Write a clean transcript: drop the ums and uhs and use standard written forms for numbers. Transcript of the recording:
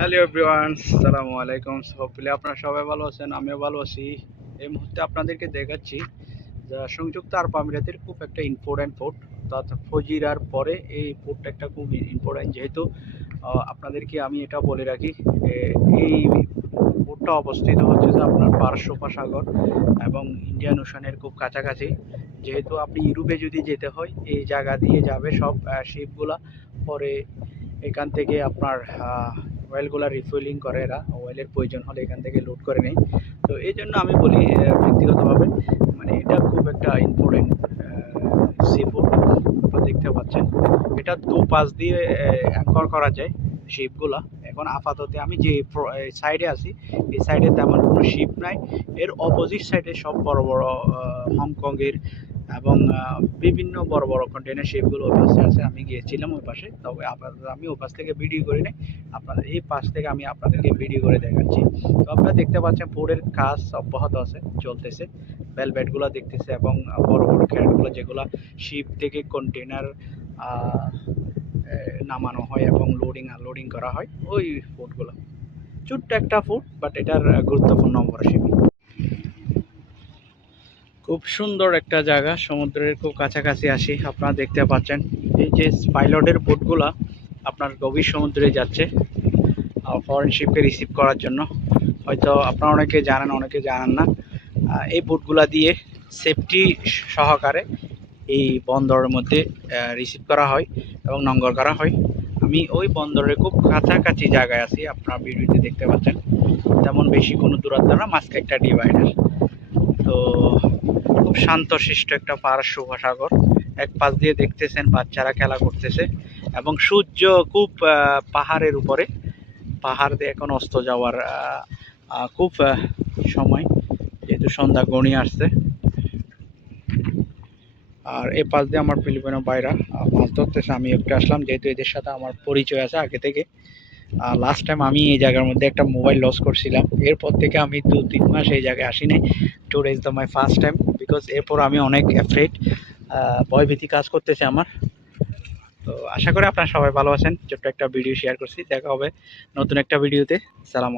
Hello everyone, আসসালামু আলাইকুম। Hopefully আপনারা সবাই ভালো আছেন, আমিও ভালো আছি। এই মুহূর্তে আপনাদেরকে দেখাচ্ছি যে সংযুক্ত আরব আমিরাতের খুব একটা ইম্পর্ট্যান্ট পোর্ট, অর্থাৎ ফজিরার পরে এই পোর্টটা একটা খুব ইম্পর্ট্যান্ট। যেহেতু আপনাদেরকে আমি এটা বলে রাখি, এই পোর্টটা অবস্থিত হচ্ছে যে আপনার পারস্য উপসাগর এবং ইন্ডিয়ান ওশানের খুব কাছাকাছি। যেহেতু আপনি ইউরোপে যদি যেতে হয় এই জায়গা দিয়ে যাবে সব শিপগুলা। পরে এখান থেকে আপনার অয়েলগুলো রিফুয়েলিং করে, এরা অয়েলের প্রয়োজন হলে এখান থেকে লোড করে নেয়। তো এই জন্য আমি বলি ব্যক্তিগতভাবে, মানে এটা খুব একটা ইম্পর্টেন্ট সি ফুড। আপনারা দেখতে পাচ্ছেন এটা দুপাশ দিয়ে অ্যাঙ্কর করা যায় শিপগুলা। এখন আপাতত আমি যে সাইডে আছি এই সাইডে তেমন কোনো শিপ নাই। এর অপোজিট সাইডে সব বড় বড় হংকংয়ের এবং বিভিন্ন বড় বড় কন্টেনার শিপগুলো ওই পাশে আছে। আমি গিয়েছিলাম ওই পাশে, তবে আপাতত আমি ওই পাশ থেকে ভিডিও করি নাই, আপনাদের এই পাশ থেকে আমি আপনাদেরকে ভিডিও করে দেখাচ্ছি। তো আপনারা দেখতে পাচ্ছেন পোর্টের কাজ অব্যাহত আছে, চলতেছে। বেলভেটগুলো দেখতেছে এবং বড় বড় ক্যারেটগুলো যেগুলো শিপ থেকে কন্টেনার নামানো হয় এবং লোডিং আনলোডিং করা হয়, ওই ফুটগুলো। ছোট্ট একটা ফুট, বাট এটার গুরুত্বপূর্ণ অংশ। খুব সুন্দর একটা জায়গা, সমুদ্রের খুব কাছাকাছি আসি। আপনারা দেখতে পাচ্ছেন এই যে পাইলটের বোটগুলা আপনার গভীর সমুদ্রে যাচ্ছে ফরেন শিপকে রিসিভ করার জন্য। হয়তো আপনারা অনেকে জানেন, অনেকে জানেন না। এই বোটগুলা দিয়ে সেফটি সহকারে এই বন্দরের মধ্যে রিসিভ করা হয় এবং নঙ্গর করা হয়। আমি ওই বন্দরের খুব কাছাকাছি জায়গায় আছি, আপনারা ভিডিওতে দেখতে পাচ্ছেন। তেমন বেশি কোনো দূরত্ব না, মাঝখানে একটা ডিভাইডার। তো খুব শান্তশিষ্ট একটা পারস্য উপসাগর। এক পাশ দিয়ে দেখতেছেন বাচ্চারা খেলা করতেছে এবং সূর্য খুব পাহাড়ের উপরে। পাহাড় দিয়ে এখন অস্ত যাওয়ার খুব সময়, যেহেতু সন্ধ্যা ঘনিয়ে আসছে। আর এ পাশ দিয়ে আমার ফিলিপিনো ভাইরা মাছ ধরতেছে, আমি একটু আসলাম যেহেতু এদের সাথে আমার পরিচয় আছে আগে থেকে। লাস্ট টাইম আমি এই জায়গার মধ্যে একটা মোবাইল লস করছিলাম, এরপর থেকে আমি 2-3 মাস এই জায়গায় আসি নাই। Today is the my first time, because এরপর আমি অনেক অ্যাফ্রেড, ভয়ভীতি কাজ করতেছে আমার। তো আশা করি আপনারা সবাই ভালো আছেন। ছোট্ট একটা ভিডিও শেয়ার করছি, দেখা হবে নতুন একটা ভিডিওতে। সালাম।